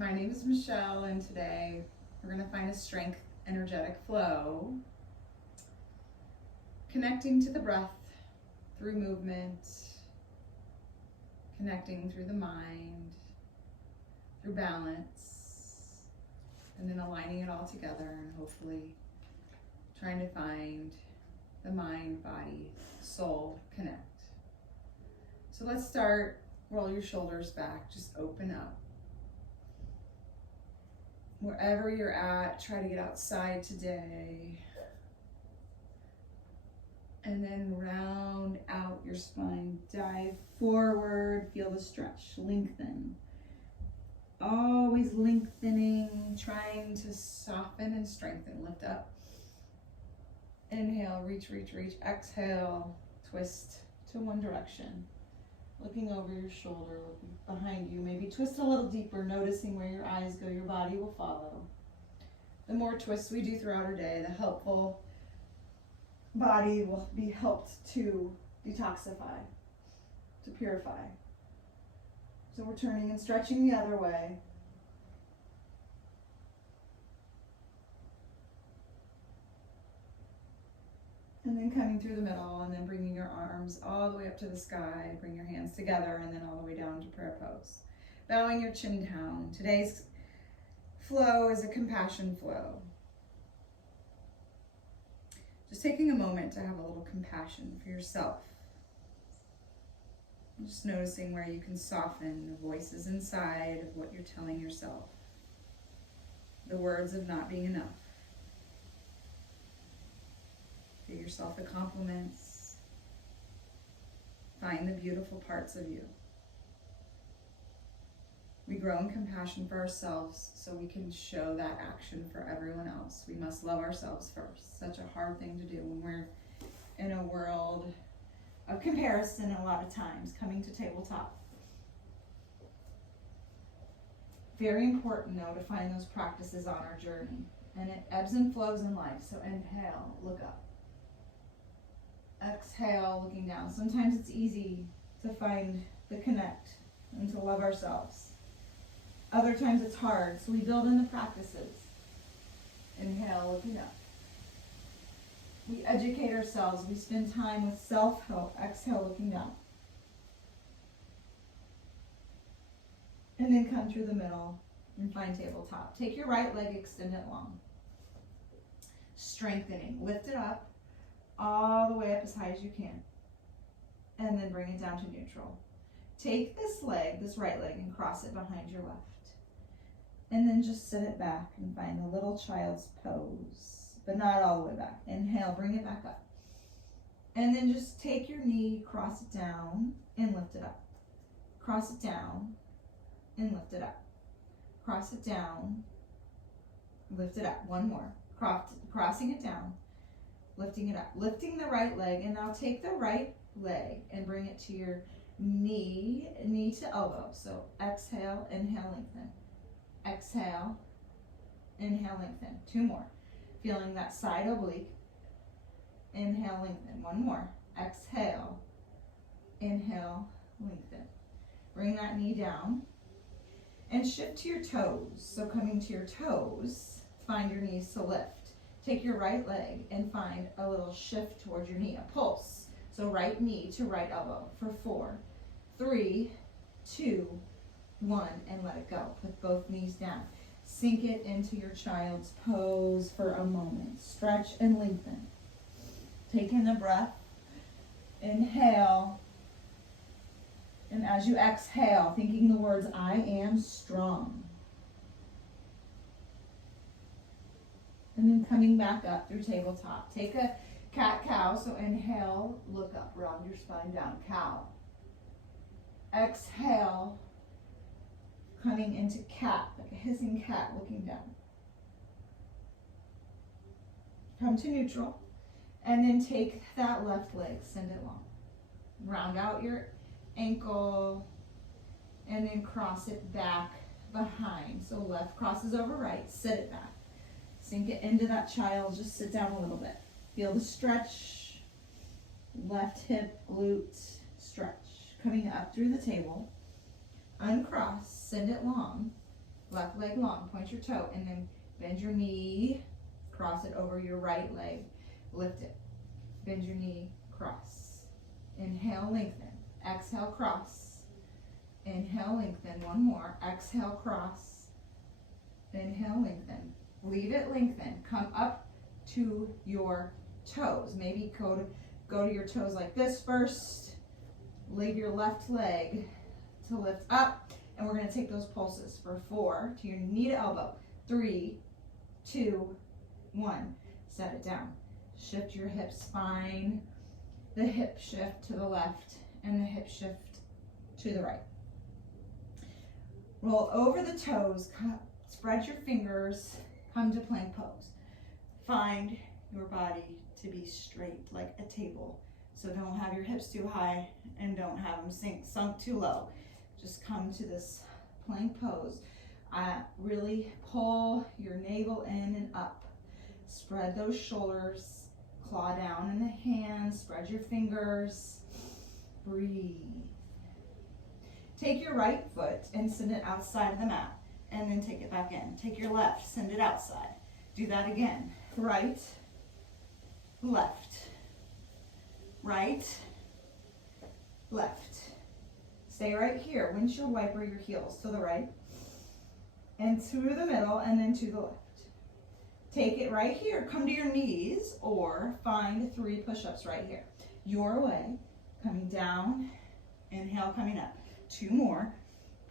My name is Michelle, and today we're going to find a strength energetic flow, connecting to the breath through movement, connecting through the mind, through balance, and then aligning it all together and hopefully trying to find the mind, body, soul connect. So let's start. Roll your shoulders back, just open up. Wherever you're at, try to get outside today. And then round out your spine. Dive forward, feel the stretch, lengthen. Always lengthening, trying to soften and strengthen. Lift up. Inhale, reach, reach, reach. Exhale, twist to one direction. Looking over your shoulder, looking behind you. Maybe twist a little deeper, noticing where your eyes go, your body will follow. The more twists we do throughout our day, the helpful body will be helped to detoxify, to purify. So we're turning and stretching the other way. And then coming through the middle, and then bringing your arms all the way up to the sky. Bring your hands together, and then all the way down to prayer pose. Bowing your chin down. Today's flow is a compassion flow. Just taking a moment to have a little compassion for yourself. Just noticing where you can soften the voices inside of what you're telling yourself. The words of not being enough. Give yourself the compliments. Find the beautiful parts of you. We grow in compassion for ourselves so we can show that action for everyone else. We must love ourselves first. Such a hard thing to do when we're in a world of comparison a lot of times, coming to tabletop. Very important, though, to find those practices on our journey. And it ebbs and flows in life. So inhale, look up. Exhale, looking down. Sometimes it's easy to find the connect and to love ourselves. Other times it's hard, so we build in the practices. Inhale, looking up. We educate ourselves. We spend time with self-help. Exhale, looking down. And then come through the middle and find tabletop. Take your right leg, extend it long. Strengthening. Lift it up all the way up as high as you can. And then bring it down to neutral. Take this leg, this right leg, and cross it behind your left. And then just sit it back and find the little child's pose, but not all the way back. Inhale, bring it back up. And then just take your knee, cross it down, and lift it up. Cross it down, and lift it up. Cross it down, lift it up. One more. Crossing it down, lifting it up. Lifting the right leg, and now take the right leg and bring it to your knee to elbow. So exhale, inhale, lengthen. Exhale, inhale, lengthen. Two more. Feeling that side oblique. Inhale, lengthen. One more. Exhale, inhale, lengthen. Bring that knee down and shift to your toes. So coming to your toes, find your knees to lift. Take your right leg and find a little shift towards your knee, a pulse. So right knee to right elbow for 4, 3, 2, 1, and let it go. Put both knees down. Sink it into your child's pose for a moment. Stretch and lengthen. Take in the breath. Inhale. And as you exhale, thinking the words, I am strong. And then coming back up through tabletop. Take a cat-cow. So inhale, look up, round your spine down. Cow. Exhale. Coming into cat, like a hissing cat looking down. Come to neutral. And then take that left leg, send it long. Round out your ankle. And then cross it back behind. So left crosses over right, sit it back. Sink it into that child, just sit down a little bit. Feel the stretch. Left hip, glute, stretch. Coming up through the table. Uncross, send it long. left leg long, point your toe, and then bend your knee, cross it over your right leg, lift it, bend your knee, cross, inhale, lengthen, exhale, cross, inhale, lengthen, one more, exhale, cross, inhale, lengthen, leave it lengthen, come up to your toes, maybe go to your toes like this first, leave your left leg to lift up, and we're going to take those pulses for 4 to your knee to elbow, 3, 2, 1, set it down, shift your hip spine, the hip shift to the left and the hip shift to the right. Roll over the toes, spread your fingers, come to plank pose. Find your body to be straight like a table. So don't have your hips too high and don't have them sunk too low. Just come to this plank pose. Really pull your navel in and up. Spread those shoulders, claw down in the hands, spread your fingers, breathe. Take your right foot and send it outside of the mat, and then take it back in. Take your left, send it outside. Do that again. Right, left, right, left. Stay right here. Windshield wiper your heels to the right, and to the middle, and then to the left. Take it right here. Come to your knees, or find 3 push-ups right here. Your way, coming down, inhale, coming up. 2 more,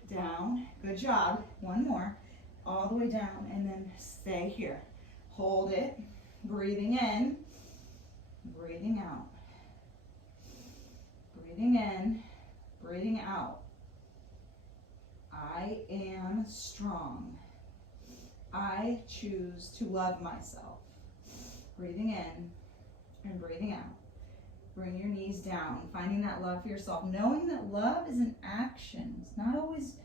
down, good job. 1 more, all the way down, and then stay here. Hold it, breathing in, breathing out. Breathing in, breathing out. I am strong. I choose to love myself. Breathing in and breathing out. Bring your knees down, finding that love for yourself, knowing that love is an action. It's not always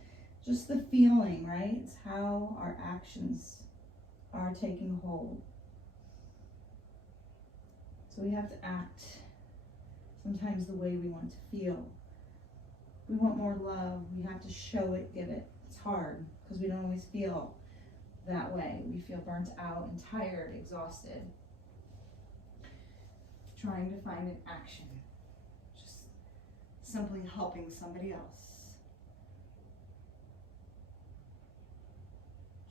just the feeling, right? It's how our actions are taking hold. So we have to act sometimes the way we want to feel. We want more love. We have to show it, give it. It's hard because we don't always feel that way. We feel burnt out and tired, exhausted. Trying to find an action. Just simply helping somebody else.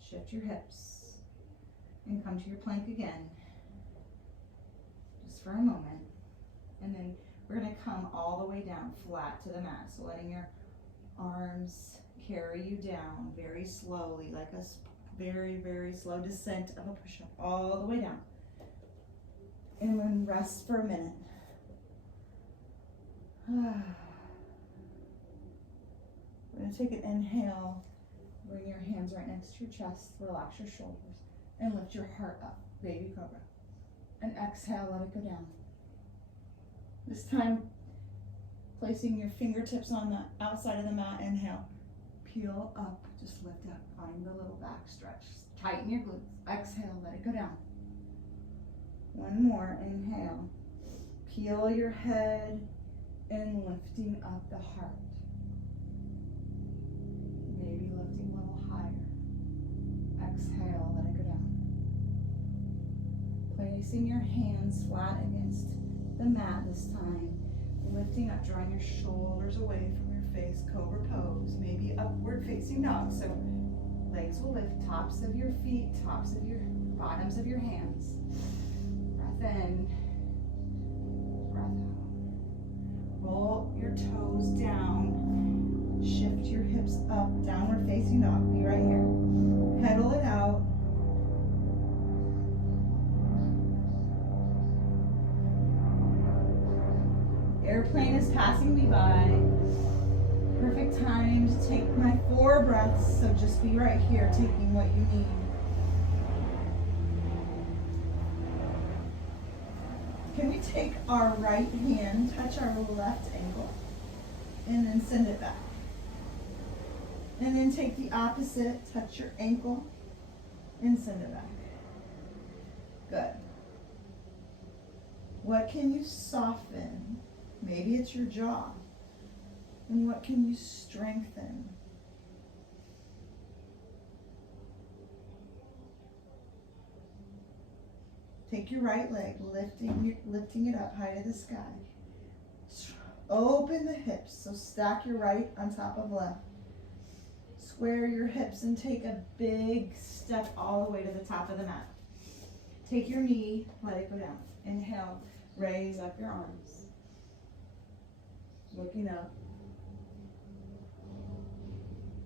Shift your hips and come to your plank again. Just for a moment. And then we're going to come all the way down flat to the mat. So letting your arms carry you down very slowly, like a very, very slow descent of a push-up all the way down. And then rest for a minute. We're going to take an inhale. Bring your hands right next to your chest. Relax your shoulders. And lift your heart up. Baby cobra. And exhale, let it go down. This time, placing your fingertips on the outside of the mat. Inhale. Peel up. Just lift up. Find the little back stretch. Tighten your glutes. Exhale, let it go down. 1 more, inhale. Peel your head and lifting up the heart. Maybe lifting a little higher. Exhale, let it go down. Placing your hands flat against the mat this time. Lifting up, drawing your shoulders away from your face, cobra pose. Maybe upward facing dog. So legs will lift, tops of your feet, bottoms of your hands. Breath in, breath out. Roll your toes down. Shift your hips up, downward facing dog. Be right here. Pedal it out. Airplane is passing me by. Perfect time to take my 4 breaths, so just be right here taking what you need. Can we take our right hand, touch our left ankle, and then send it back? And then take the opposite, touch your ankle, and send it back. Good. What can you soften? Maybe it's your jaw. And what can you strengthen? Take your right leg, lifting it up high to the sky. Open the hips, so stack your right on top of left. Square your hips and take a big step all the way to the top of the mat. Take your knee, let it go down. Inhale, raise up your arms. Looking up.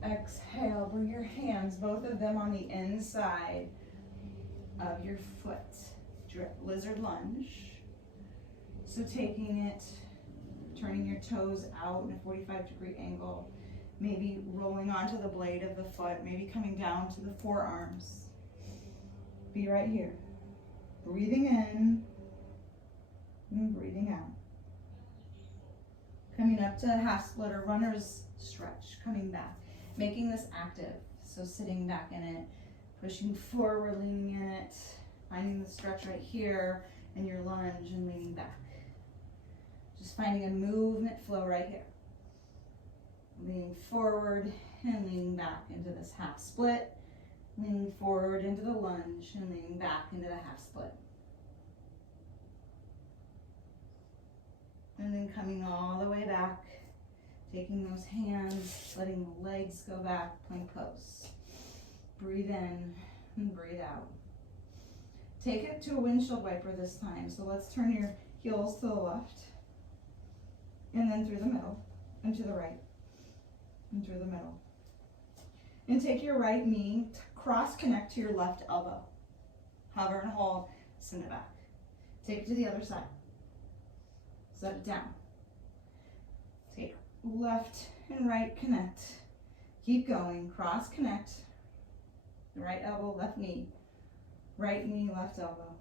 Exhale, bring your hands, both of them on the inside of your foot. Lizard lunge. So taking it, turning your toes out in a 45-degree angle, maybe rolling onto the blade of the foot, maybe coming down to the forearms. Be right here. Breathing in and breathing out. Coming up to half split or runner's stretch, coming back. Making this active, so sitting back in it, pushing forward, leaning in it, finding the stretch right here, and your lunge and leaning back. Just finding a movement flow right here. Leaning forward and leaning back into this half split, leaning forward into the lunge and leaning back into the half split. And then coming all the way back, taking those hands, letting the legs go back, plank pose. Breathe in and breathe out. Take it to a windshield wiper this time. So let's turn your heels to the left, and then through the middle, and to the right, and through the middle. And take your right knee, cross connect to your left elbow. Hover and hold, send it back. Take it to the other side. Set it down. Take left and right connect. Keep going, cross connect. The right elbow, left knee. Right knee, left elbow.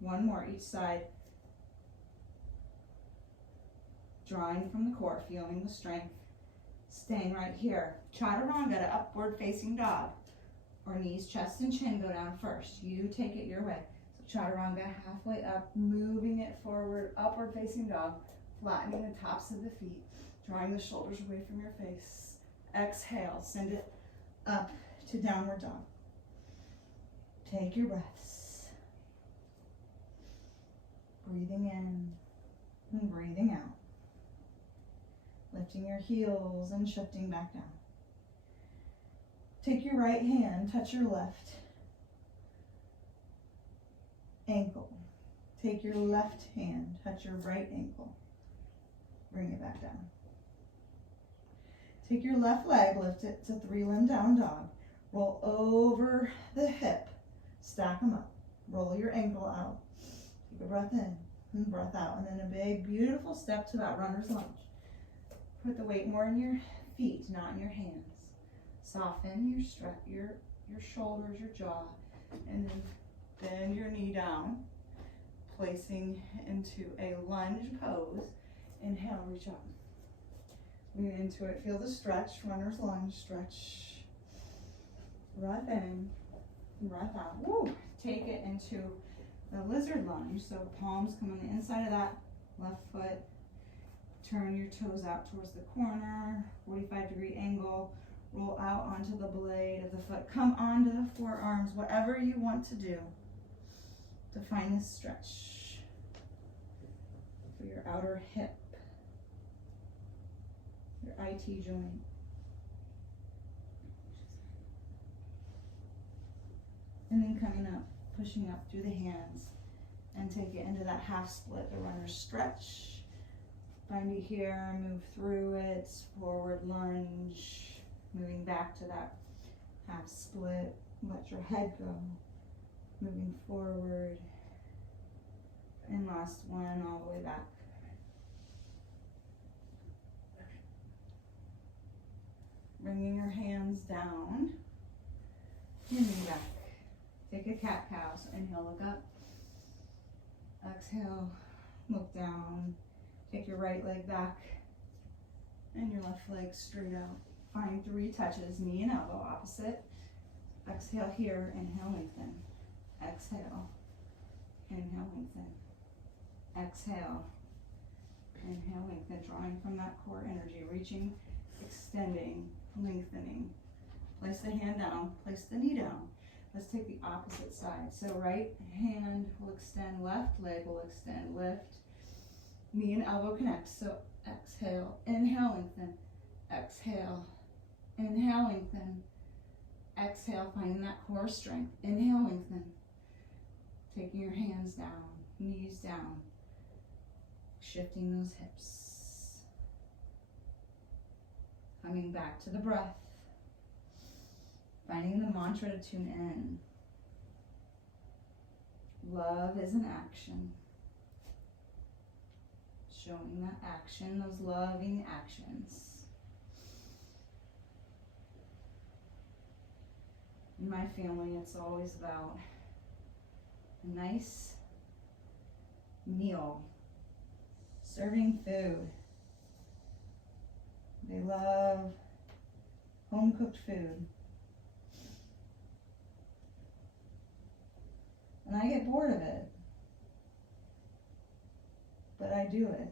One more each side. Drawing from the core, feeling the strength. Staying right here. Chaturanga to upward facing dog. Or knees, chest, and chin go down first. You take it your way. So chaturanga, halfway up, moving it forward, upward facing dog, flattening the tops of the feet, drawing the shoulders away from your face. Exhale, send it up to downward dog. Take your breaths. Breathing in and breathing out. Lifting your heels and shifting back down. Take your right hand, touch your left ankle. Take your left hand, touch your right ankle. Bring it back down. Take your left leg, lift it to 3-limb down dog. Roll over the hip, stack them up. Roll your ankle out. Take a breath in and breath out. And then a big, beautiful step to that runner's lunge. Put the weight more in your feet, not in your hands. Soften your shoulders, your jaw, and then bend your knee down, placing into a lunge pose. Inhale, reach up. Lean into it, feel the stretch, runner's lunge, stretch. Breath in, breath out. Woo! Take it into the lizard lunge, so palms come on the inside of that left foot. Turn your toes out towards the corner, 45-degree angle. Roll out onto the blade of the foot. Come onto the forearms, whatever you want to do to find this stretch for your outer hip, your IT joint. And then coming up, pushing up through the hands and take it into that half split, the runner's stretch. Find it here, move through it, forward lunge. Moving back to that half split, let your head go. Moving forward. And last one, all the way back. Bringing your hands down. And then back. Take a cat-cow, so inhale, look up. Exhale, look down. Take your right leg back. And your left leg straight out. Find 3 touches, knee and elbow opposite. Exhale here, inhale, lengthen. Exhale, inhale, lengthen. Exhale, inhale, lengthen. Drawing from that core energy, reaching, extending, lengthening. Place the hand down, place the knee down. Let's take the opposite side. So right hand will extend, left leg will extend, lift. Knee and elbow connect. So exhale, inhale, lengthen. Exhale, inhale, lengthen. Exhale, finding that core strength. Inhale, lengthen. Taking your hands down, knees down. Shifting those hips. Coming back to the breath. Finding the mantra to tune in. Love is an action. Showing that action, those loving actions. In my family, it's always about a nice meal, serving food. They love home-cooked food. And I get bored of it. But I do it.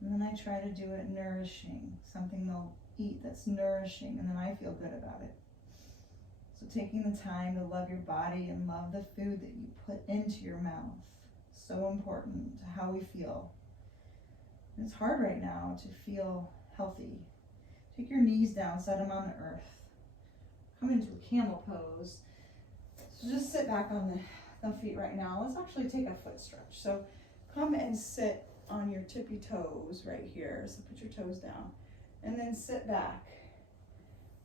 And then I try to do it nourishing, something they'll eat that's nourishing, and then I feel good about it. So taking the time to love your body and love the food that you put into your mouth, so important to how we feel. And it's hard right now to feel healthy. Take your knees down, set them on the earth. Come into a camel pose. So just sit back on the feet right now. Let's actually take a foot stretch. So come and sit on your tippy toes right here. So put your toes down. And then sit back.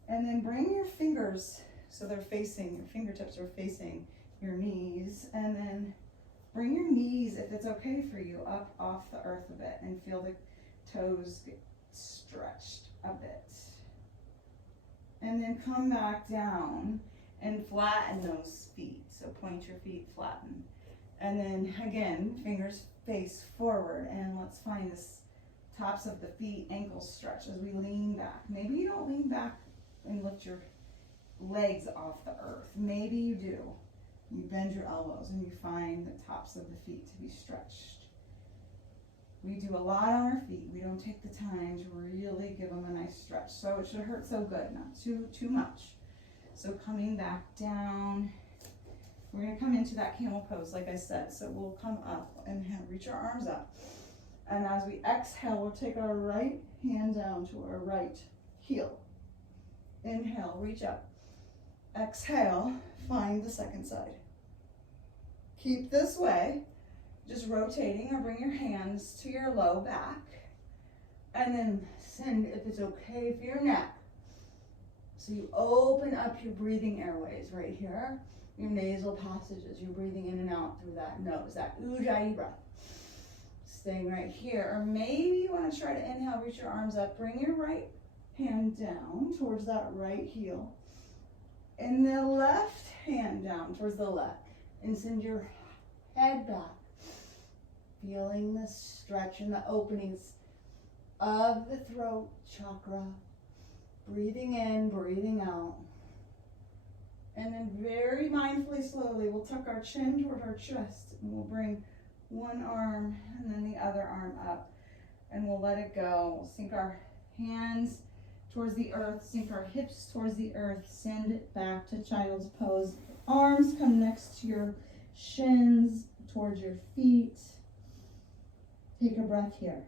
And then bring your fingers so they're facing, your fingertips are facing your knees. And then bring your knees, if it's okay for you, up off the earth a bit and feel the toes get stretched a bit. And then come back down and flatten those feet. So point your feet, flatten. And then again, fingers face forward, and let's find this tops of the feet, ankles stretch as we lean back. Maybe you don't lean back and lift your legs off the earth. Maybe you do. You bend your elbows and you find the tops of the feet to be stretched. We do a lot on our feet. We don't take the time to really give them a nice stretch. So it should hurt so good, not too much. So coming back down, we're going to come into that camel pose, like I said. So we'll come up and reach our arms up. And as we exhale, we'll take our right hand down to our right heel. Inhale, reach up. Exhale, find the second side. Keep this way, just rotating, or bring your hands to your low back. And then send, if it's okay for your neck. So you open up your breathing airways right here, your nasal passages. You're breathing in and out through that nose, that Ujjayi breath. Staying right here. Or maybe you want to try to inhale, reach your arms up, bring your right hand down towards that right heel. And the left hand down towards the left. And send your head back. Feeling the stretch and the openings of the throat chakra. Breathing in, breathing out. And then very mindfully, slowly, we'll tuck our chin toward our chest. And we'll bring one arm and then the other arm up. And we'll let it go. We'll sink our hands towards the earth, sink our hips towards the earth, send it back to child's pose. Arms come next to your shins, towards your feet. Take a breath here.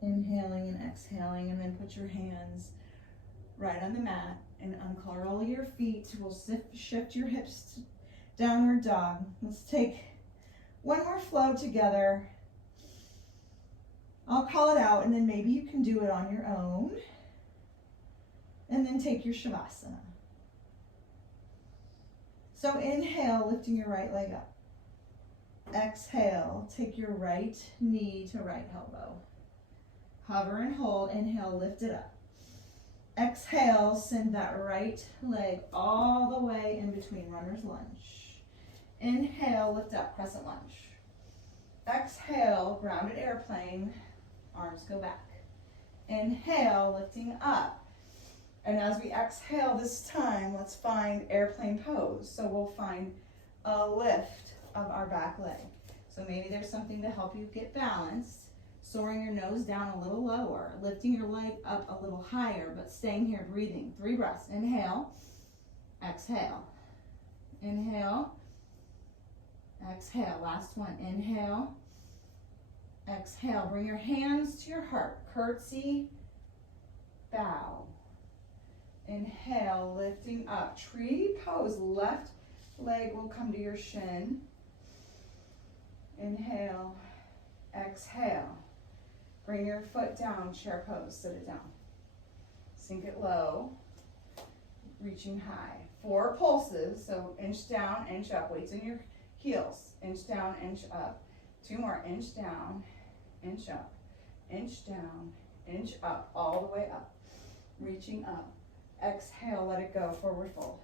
Inhaling and exhaling, and then put your hands right on the mat and uncurl your feet. We'll shift your hips to downward dog. Let's take one more flow together. I'll call it out, and then maybe you can do it on your own. And then take your Shavasana. So inhale, lifting your right leg up. Exhale, take your right knee to right elbow. Hover and hold. Inhale, lift it up. Exhale, send that right leg all the way in between runner's lunge. Inhale, lift up, crescent lunge. Exhale, grounded airplane. Arms go back. Inhale, lifting up. And as we exhale this time, let's find airplane pose. So we'll find a lift of our back leg. So maybe there's something to help you get balanced. Soaring your nose down a little lower, lifting your leg up a little higher, but staying here, breathing. 3 breaths. Inhale, exhale. Inhale, exhale. Last one. Inhale, exhale. Bring your hands to your heart. Curtsy, bow. Inhale, lifting up. Tree pose. Left leg will come to your shin. Inhale, exhale. Bring your foot down, chair pose, sit it down. Sink it low, reaching high. 4 pulses, so inch down, inch up. Weights in your heels. Inch down, inch up. 2 more, inch down, inch up. Inch down, inch up, all the way up. Reaching up. Exhale, let it go, forward fold.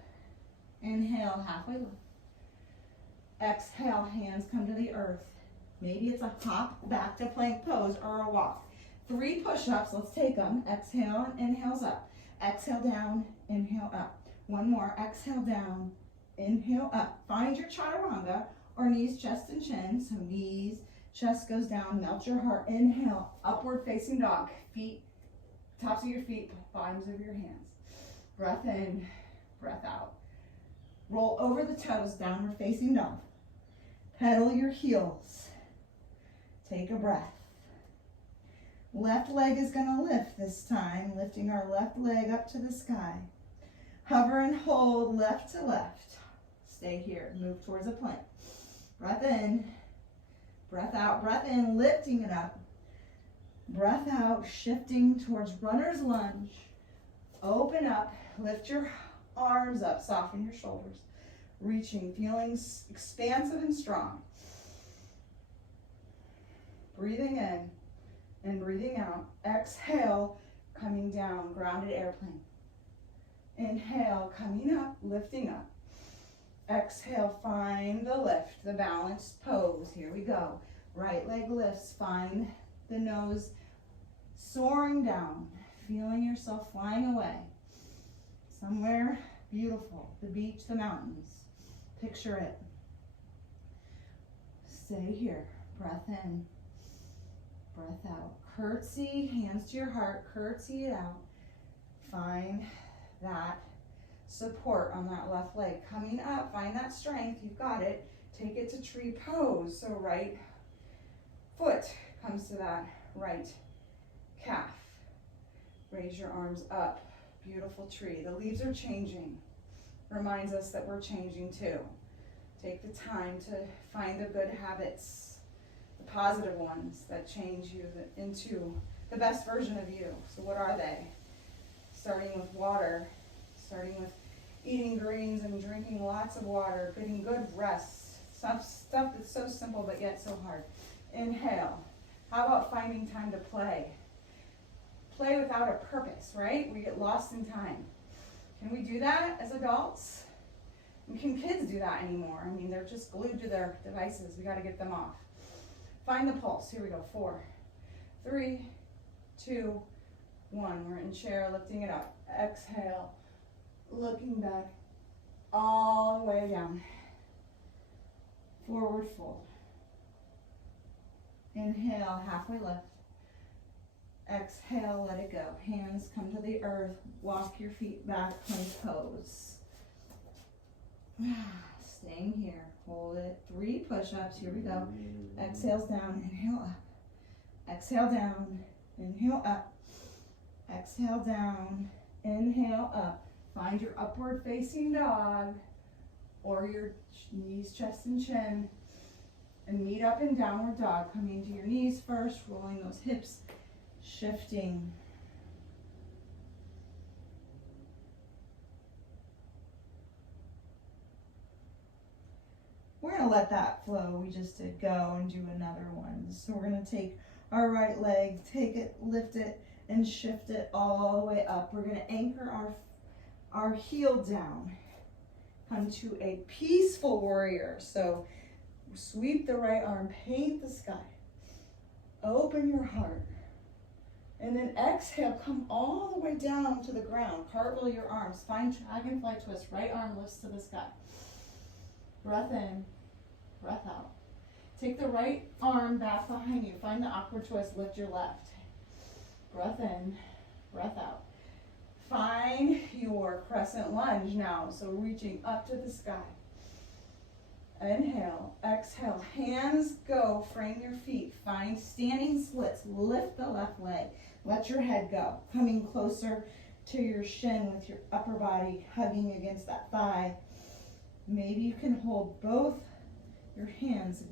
Inhale, halfway lift. Exhale, hands come to the earth. Maybe it's a hop back to plank pose or a walk. 3 push-ups, let's take them. Exhale and inhales up. Exhale down, inhale up. 1 more, exhale down, inhale up. Find your chaturanga or knees, chest, and chin. So knees, chest goes down, melt your heart. Inhale, upward facing dog. Feet, tops of your feet, bottoms of your hands. Breath in, breath out. Roll over the toes, downward facing dog. Pedal your heels. Take a breath. Left leg is going to lift this time, lifting our left leg up to the sky. Hover and hold left to left. Stay here. Move towards a plank. Breath in. Breath out. Breath in, lifting it up. Breath out, shifting towards runner's lunge. Open up. Lift your arms up. Soften your shoulders. Reaching, feeling expansive and strong. Breathing in and breathing out. Exhale, coming down, grounded airplane. Inhale, coming up, lifting up. Exhale, find the lift, the balanced pose. Here we go. Right leg lifts, find the nose soaring down, feeling yourself flying away. Somewhere beautiful, the beach, the mountains. Picture it. Stay here. Breath in. Breath out. Curtsy, hands to your heart. Curtsy it out. Find that support on that left leg. Coming up, find that strength. You've got it. Take it to tree pose. So right foot comes to that right calf. Raise your arms up. Beautiful tree. The leaves are changing. Reminds us that we're changing too. Take the time to find the good habits, the positive ones that change you into the best version of you. So what are they? Starting with water, starting with eating greens and drinking lots of water, getting good rest, stuff that's so simple but yet so hard. Inhale. How about finding time to play? Play without a purpose, right? We get lost in time. Can we do that as adults? And can kids do that anymore? I mean, they're just glued to their devices. We got to get them off. Find the pulse. Here we go. 4, 3, 2, 1. We're in chair, lifting it up. Exhale, looking back, all the way down. Forward fold. Inhale, halfway lift. Exhale, let it go. Hands come to the earth. Walk your feet back, plank pose. Staying here. Hold it. 3 push-ups. Here we go. Exhales down. Inhale up. Exhale down. Inhale up. Exhale down. Inhale up. Find your upward facing dog or your knees, chest, and chin. And meet up in downward dog. Coming to your knees first. Rolling those hips. Shifting. We're going to let that flow. We just did go and do another one. So we're going to take our right leg, take it, lift it, and shift it all the way up. We're going to anchor our heel down. Come to a peaceful warrior. So sweep the right arm, paint the sky. Open your heart. And then exhale, come all the way down to the ground. Cartwheel your arms. Find dragonfly twist. Right arm lifts to the sky. Breath in, breath out. Take the right arm back behind you. Find the awkward twist. Lift your left. Breath in, breath out. Find your crescent lunge now. So reaching up to the sky. Inhale, exhale. Hands go. Frame your feet. Find standing splits. Lift the left leg. Let your head go. Coming closer to your shin with your upper body hugging against that thigh. Maybe you can hold both your hands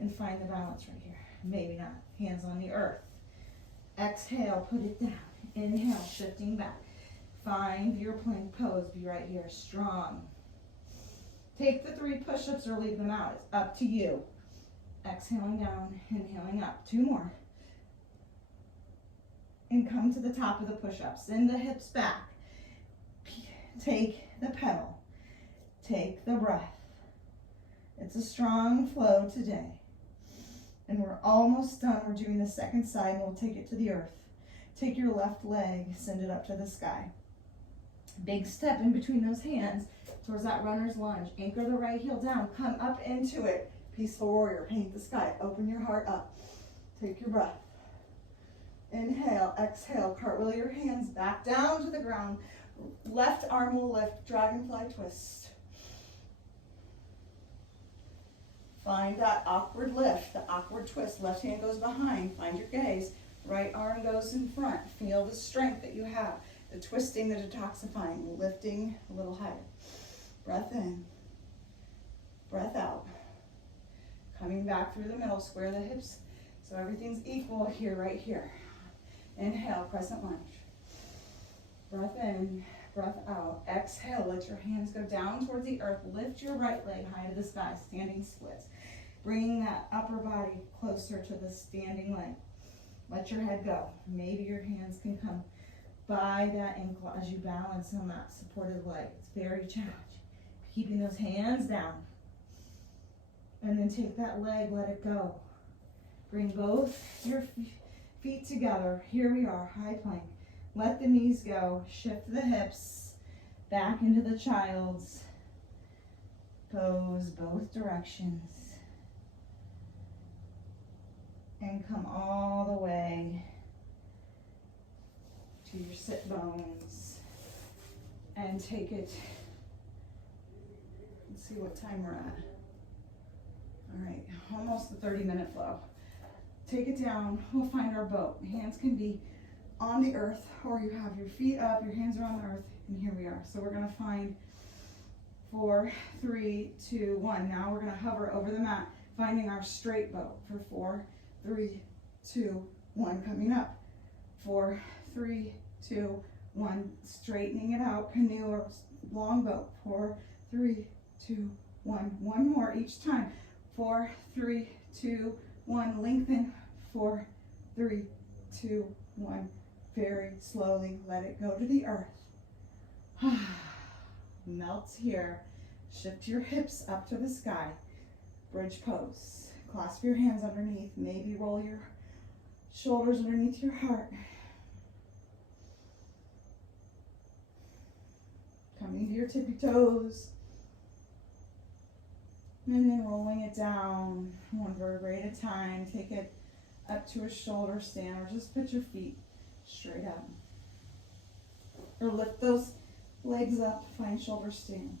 and find the balance right here. Maybe not. Hands on the earth. Exhale, put it down. Inhale, shifting back. Find your plank pose. Be right here, strong. Take the 3 push-ups or leave them out. It's up to you. Exhaling down, inhaling up. 2 more. And come to the top of the push-ups. Send the hips back. Take the pedal. Take the breath. It's a strong flow today. And we're almost done. We're doing the second side and we'll take it to the earth. Take your left leg, send it up to the sky. Big step in between those hands towards that runner's lunge. Anchor the right heel down. Come up into it. Peaceful warrior. Paint the sky. Open your heart up. Take your breath. Inhale, exhale. Cartwheel your hands back down to the ground. Left arm will lift. Dragonfly twist. Find that awkward lift, the awkward twist. Left hand goes behind. Find your gaze. Right arm goes in front. Feel the strength that you have. The twisting, the detoxifying, lifting a little higher. Breath in. Breath out. Coming back through the middle. Square the hips so everything's equal here, right here. Inhale, crescent lunge. Breath in. Breath out. Exhale. Let your hands go down towards the earth. Lift your right leg high to the sky. Standing splits. Bringing that upper body closer to the standing leg. Let your head go. Maybe your hands can come by that ankle as you balance on that supported leg. It's very challenging. Keeping those hands down. And then take that leg, let it go. Bring both your feet together. Here we are, high plank. Let the knees go. Shift the hips back into the child's pose, both directions. And come all the way to your sit bones. And take it. Let's see what time we're at. All right, almost the 30-minute flow. Take it down. We'll find our boat. Hands can be on the earth, or you have your feet up, your hands are on the earth, and here we are. So we're going to find 4, 3, 2, 1. Now we're going to hover over the mat, finding our straight boat for 4, 3, 2, 1. Coming up. 4, 3, 2, 1. Straightening it out. Canoe or long boat. 4, 3, 2, 1. One more each time. 4, 3, 2, 1. Lengthen. 4, 3, 2, 1. Very slowly let it go to the earth. Melts here. Shift your hips up to the sky. Bridge pose. Clasp your hands underneath. Maybe roll your shoulders underneath your heart. Coming to your tippy toes. And then rolling it down, 1 vertebrae at a time. Take it up to a shoulder stand, or just put your feet straight up. Or lift those legs up, find shoulder stand.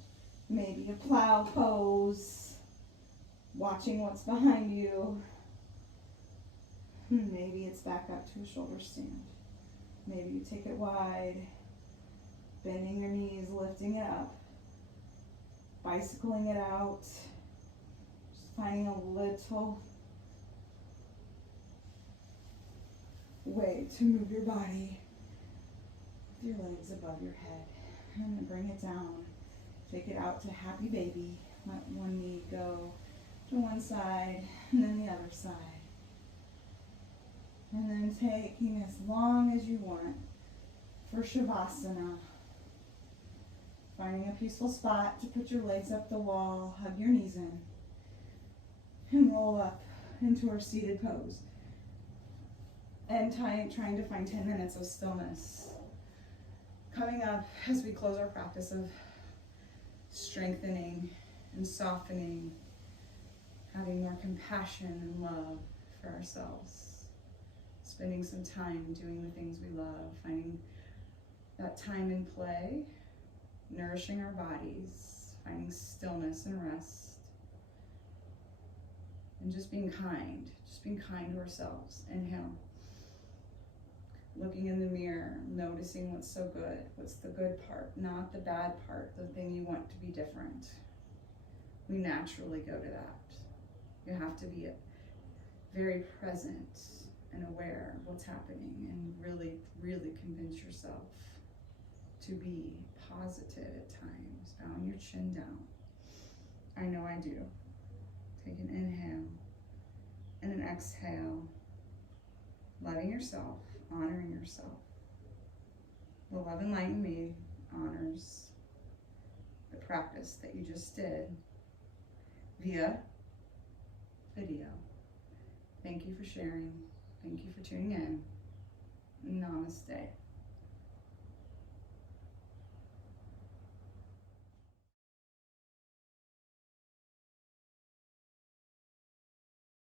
Maybe a plow pose, watching what's behind you. Maybe it's back up to a shoulder stand. Maybe you take it wide, bending your knees, lifting it up, bicycling it out, just finding a little way to move your body with your legs above your head. And then bring it down. Take it out to happy baby. Let one knee go to one side and then the other side. And then taking as long as you want for Shavasana. Finding a peaceful spot to put your legs up the wall, hug your knees in, and roll up into our seated pose. And trying to find 10 minutes of stillness. Coming up as we close our practice of strengthening and softening having more compassion and love for ourselves, spending some time doing the things we love, finding that time in play, nourishing our bodies, finding stillness and rest, and just being kind to ourselves. Inhale. Looking in the mirror, noticing what's so good, what's the good part, not the bad part, the thing you want to be different. We naturally go to that. You have to be very present and aware of what's happening and really, really convince yourself to be positive at times. Bowing your chin down. I know I do. Take an inhale and an exhale. Loving yourself, honoring yourself. The Love and Light in Me honors the practice that you just did via video. Thank you for sharing. Thank you for tuning in. Namaste.